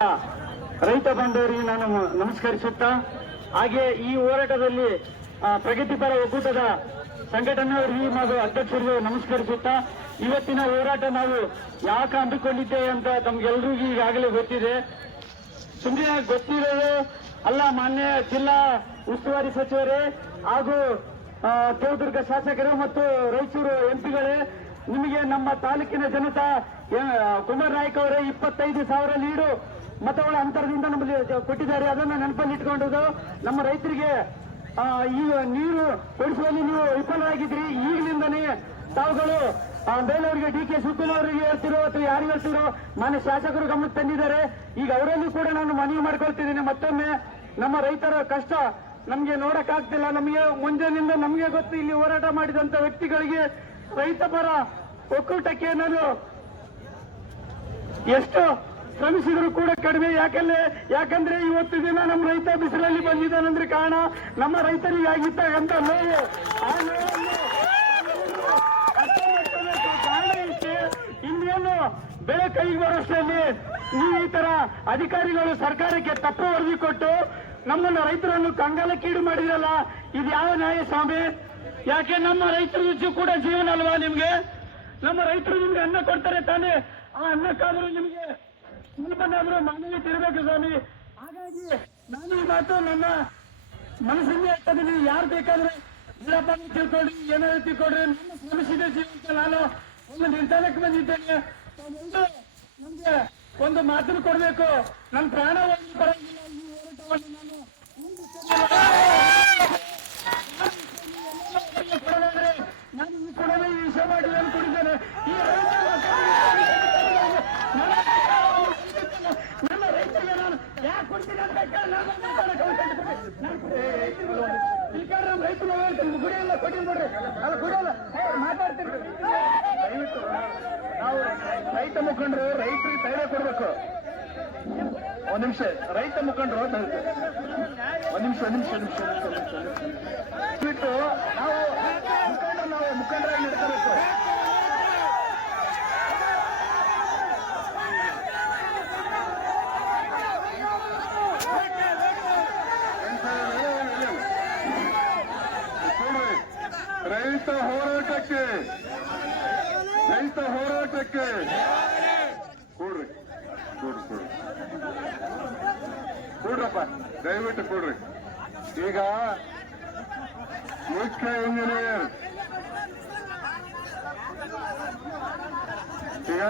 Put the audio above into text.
ರೈತ ಬಾಂಧವರಿಗೆ ನಾನು ನಮಸ್ಕರಿಸುತ್ತಾ ಹಾಗೆ ಈ ಹೋರಾಟದಲ್ಲಿ ಪ್ರಗತಿಪರ ಒಕ್ಕೂಟದ ಸಂಘಟನೆಯವರಿಗೆ ಹಾಗೂ ಅಧ್ಯಕ್ಷರಿಗೆ ನಮಸ್ಕರಿಸುತ್ತಾ ಇವತ್ತಿನ ಹೋರಾಟ ನಾವು ಯಾಕೆ ಅಂದುಕೊಂಡಿದ್ದೇವೆ ಅಂತ ತಮ್ಗೆಲ್ರಿಗೂ ಈಗಾಗಲೇ ಗೊತ್ತಿದೆ. ಸುಮ್ಮನೆ ಗೊತ್ತಿರೋದು ಅಲ್ಲ. ಮಾನ್ಯ ಜಿಲ್ಲಾ ಉಸ್ತುವಾರಿ ಸಚಿವರೇ ಹಾಗೂ ದೇವದುರ್ಗ ಶಾಸಕರು ಮತ್ತು ರಾಯಚೂರು ಎಂಪಿಗಳೇ, ನಿಮಗೆ ನಮ್ಮ ತಾಲೂಕಿನ ಜನತಾ ಕುಮಾರ್ ನಾಯ್ಕ ಅವರೇ 25,000 ಲೀಡು ಮತಗಳ ಅಂತರದಿಂದ ನಮಗೆ ಕೊಟ್ಟಿದ್ದಾರೆ. ಅದನ್ನು ನೆನಪಲ್ಲಿ ಇಟ್ಕೊಂಡು ನಮ್ಮ ರೈತರಿಗೆ ಈಗ ನೀರು ಕೊಡಿಸುವಲ್ಲಿ ನೀವು ವಿಫಲರಾಗಿದ್ರಿ. ಈಗಲಿಂದನೇ ತಾವುಗಳು ಬೇಲವರಿಗೆ ಡಿ ಕೆ ಶಿವಕುಮಾರ್ ಅವರಿಗೆ ಹೇಳ್ತಿರೋ ಅಥವಾ ಯಾರಿಗೆ ಹೇಳ್ತಿರೋ ಮಾನ್ಯ ಶಾಸಕರು ಗಮನಕ್ಕೆ ತಂದಿದ್ದಾರೆ. ಈಗ ಅವರಲ್ಲಿ ಕೂಡ ನಾನು ಮನವಿ ಮಾಡ್ಕೊಳ್ತಿದ್ದೀನಿ. ಮತ್ತೊಮ್ಮೆ ನಮ್ಮ ರೈತರ ಕಷ್ಟ ನಮಗೆ ನೋಡಕ್ಕಾಗ್ತಿಲ್ಲ. ನಮಗೆ ಮುಂಜಾನಿಂದ ನಮಗೆ ಗೊತ್ತು, ಇಲ್ಲಿ ಹೋರಾಟ ಮಾಡಿದಂತ ವ್ಯಕ್ತಿಗಳಿಗೆ ರೈತ ಪರ ಒಕ್ಕೂಟಕ್ಕೆ ನಾನು ಎಷ್ಟು ಶ್ರಮಿಸಿದ್ರು ಕೂಡ ಕಡಿಮೆ. ಯಾಕಂದ್ರೆ ಇವತ್ತು ದಿನ ನಮ್ಮ ರೈತ ಬಿಸಿಲಲ್ಲಿ ಬಂದಿದ್ದಾನಂದ್ರೆ ಕಾರಣ ನಮ್ಮ ರೈತರಿಗೆ ಆಗಿರ್ತಕ್ಕಂಥ ನೋವು. ಆ ನೋವನ್ನು ಕಾರಣ ಇಷ್ಟೇ. ಇನ್ನೇನು ಬೆಳೆ ಕೈಗೆ ಬರೋಷ್ಟರಲ್ಲಿ ನೀವು ಈ ತರ ಅಧಿಕಾರಿಗಳು ಸರ್ಕಾರಕ್ಕೆ ತಪ್ಪು ವರದಿ ಕೊಟ್ಟು ನಮ್ಮನ್ನ ರೈತರನ್ನು ಕಂಗಾಲಕ್ಕೀಡು ಮಾಡಿದ್ರಲ್ಲ, ಇದು ಯಾವ ನ್ಯಾಯ ಸ್ವಾಮಿ? ಯಾಕೆ ನಮ್ಮ ರೈತರ ಕೂಡ ಜೀವನ ಅಲ್ವಾ ನಿಮ್ಗೆ? ನಮ್ಮ ರೈತರು ನಿಮ್ಗೆ ಅನ್ನ ಕೊಡ್ತಾರೆ ತಾನೇ, ಆ ಅನ್ನಕ್ಕಾದ್ರೂ ನಿಮ್ಗೆ ಸ್ವಲ್ಪನಾದ್ರೂ ಮಾನವೀಯತೆ ಇರಬೇಕು ಸ್ವಾಮಿ. ಹಾಗಾಗಿ ನಾನು ಈ ಮಾತು ನನ್ನ ಮನಸ್ಸಿಂದ ಹೇಳ್ತಿದ್ದೀನಿ. ಯಾರು ಬೇಕಾದ್ರೆ ಇಲ್ಲಪ್ಪ ತಿಳ್ಕೊಳ್ರಿ, ಏನಾದ್ರು ತಿಳ್ಕೊಳ್ರಿ. ನನ್ನ ಶ್ರಮಿಸಿದ ಜೀವನಕ್ಕೆ ನಾನು ಒಂದು ನಿರ್ಧಾರಕ್ಕೆ ಬಂದಿದ್ದೇನೆ. ನಮ್ಗೆ ಒಂದು ಮಾತನ್ನು ಕೊಡಬೇಕು. ನನ್ನ ಪ್ರಾಣ ಒಂದು ಬರಂಗಿಲ್ಲ. ಈ ಹೋರಾಟವನ್ನು ನಾನು ಈ ಕೂಡಲೇ ಈ ವಿಷಯ ಮಾಡಿ ಅನ್ಕೊಂಡಿದ್ದೇನೆ. ಈ ನನ್ನ ರೈತರಿಗೆ ನಾನು ಯಾಕೆ ಕೊಡ್ತೀನಿ ಅಂತ ಈ ಕಡೆ ನಮ್ಮ ರೈತರು ಹೇಳ್ತೀನಿ. ಗುಡಿ ಎಲ್ಲ ಕೊಡಿ ನೋಡ್ರಿ, ಅಲ್ಲ ಗುಡಿಯಲ್ಲ ಮಾತಾಡ್ತೀರಿ. ದಯವಿಟ್ಟು ನಾವು ರೈತ ಮುಖಂಡರು ರೈತರಿಗೆ ಧೈರ್ಯ ಕೊಡ್ಬೇಕು. ಒಂದ್ ನಿಮಿಷ ರೈತ ಮುಖಂಡರು ಒಂದ್ ನಿಮಿಷ ಬಿಟ್ಟು ನಾವು ಮುಖಂಡರಾಗಿ ನಡ್ಕೋಬೇಕು. ರೈತ ಹೋರಾಟಕ್ಕೆ ಕೊಡ್ರಪ್ಪ, ದಯವಿಟ್ಟು ಕೊಡ್ರಿ. ಈಗ ಮುಖ್ಯ ಇಂಜಿನಿಯರ್ ಈಗ